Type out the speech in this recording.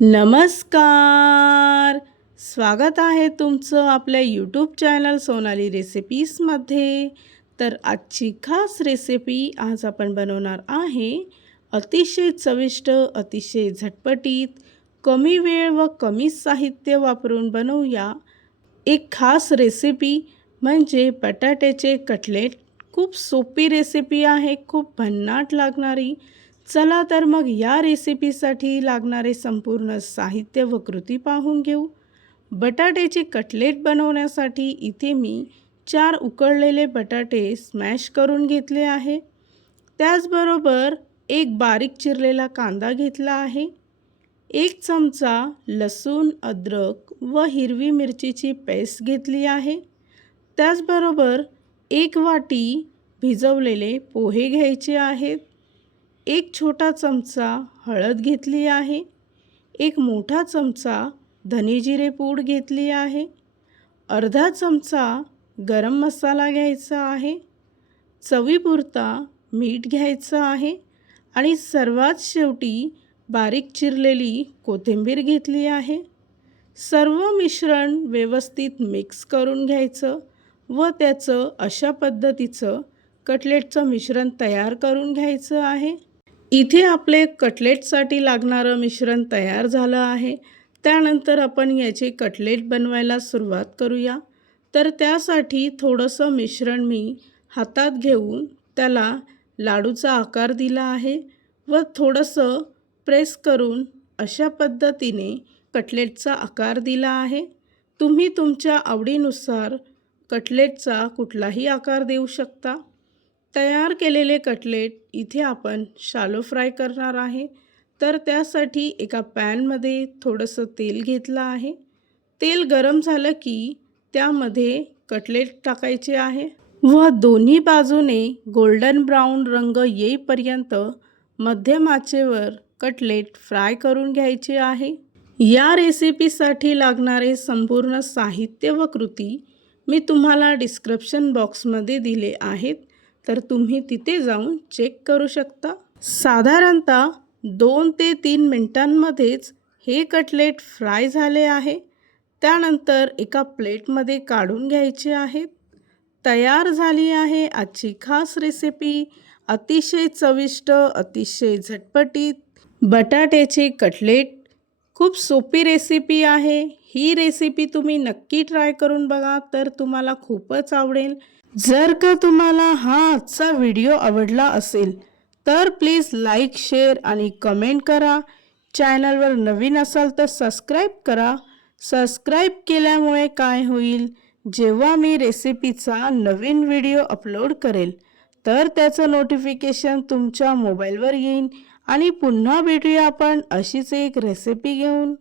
नमस्कार! स्वागत आहे तुमचं आपल्या यूट्यूब चॅनल सोनाली रेसिपीजमध्ये तर आजची खास रेसिपी आज आपण बनवणार आहे अतिशय चविष्ट अतिशय झटपटीत कमी वेळ व कमी साहित्य वापरून बनवूया. एक खास रेसिपी म्हणजे बटाट्याचे कटलेट. खूप सोपी रेसिपी आहे खूप भन्नाट लागणारी. चला तर मग या रेसिपीसाठी लागणारे संपूर्ण साहित्य व कृती पाहून घेऊ. बटाट्याचे कटलेट बनवण्यासाठी इथे मी चार उकळलेले बटाटे स्मॅश करून घेतले आहे. त्याचबरोबर एक बारीक चिरलेला कांदा घेतला आहे. एक चमचा लसूण अद्रक व हिरवी मिरचीची पेस्ट घेतली आहे. त्याचबरोबर एक वाटी भिजवलेले पोहे घ्यायचे आहेत. एक छोटा चमचा हळद घेतली आहे एक मोठा चमचा धनेजिरे पूड घेतली आहे अर्धा चमचा गरम मसाला घ्यायचा आहे चवीपुरता मीठ घ्यायचं आहे आणि सर्वात शेवटी बारीक चिरलेली कोथिंबीर घेतली आहे. सर्व मिश्रण व्यवस्थित मिक्स करून घ्यायचं व त्याचं अशा पद्धतीचं कटलेटचं मिश्रण तयार करून घ्यायचं आहे. इथे आपले कटलेटसाठी लागणारं मिश्रण तयार झालं आहे. त्यानंतर आपण याचे कटलेट बनवायला सुरुवात करूया. तर त्यासाठी थोडंसं मिश्रण मी हातात घेऊन त्याला लाडूचा आकार दिला आहे व थोडंसं प्रेस करून अशा पद्धतीने कटलेटचा आकार दिला आहे. तुम्ही तुमच्या आवडीनुसार कटलेटचा कुठलाही आकार देऊ शकता. तयार केलेले कटलेट इथे आपण शालो फ्राय करणार आहे. तर त्यासाठी एका पॅनमध्ये थोडंसं तेल घेतलं आहे. तेल गरम झालं की त्यामध्ये कटलेट टाकायचे आहे व दोन्ही बाजूने गोल्डन ब्राऊन रंग येईपर्यंत मध्यम आचेवर कटलेट फ्राय करून घ्यायचे आहे. या रेसिपीसाठी लागणारे संपूर्ण साहित्य व कृती मी तुम्हाला डिस्क्रिप्शन बॉक्समध्ये दिले आहेत. तर तुम्ही तिथे जाऊन चेक करू शकता. साधारणतः दोन ते तीन मिनटांमध्येच हे कटलेट फ्राय झाले आहे. त्यानंतर एका प्लेटमध्ये काढून घ्यायचे आहेत. तयार झाली आहे आजची खास रेसिपी अतिशय चविष्ट अतिशय झटपटीत बटाट्याचे कटलेट. खूप सोपी रेसिपी आहे. ही रेसिपी तुम्ही नक्की ट्राय करून बघा तर तुम्हाला खूपच आवडेल. जर का तुम्हाला हा आजचा व्हिडिओ आवडला असेल तर प्लीज लाईक शेअर आणि कमेंट करा. चॅनलवर नवीन असाल तर सबस्क्राईब करा. सबस्क्राईब केल्यामुळे काय होईल? जेव्हा मी रेसिपीचा नवीन व्हिडिओ अपलोड करेल तर त्याचं नोटिफिकेशन तुमच्या मोबाईलवर येईल आणि पुन्हा भेटूया आपण अशीच एक रेसिपी घेऊन.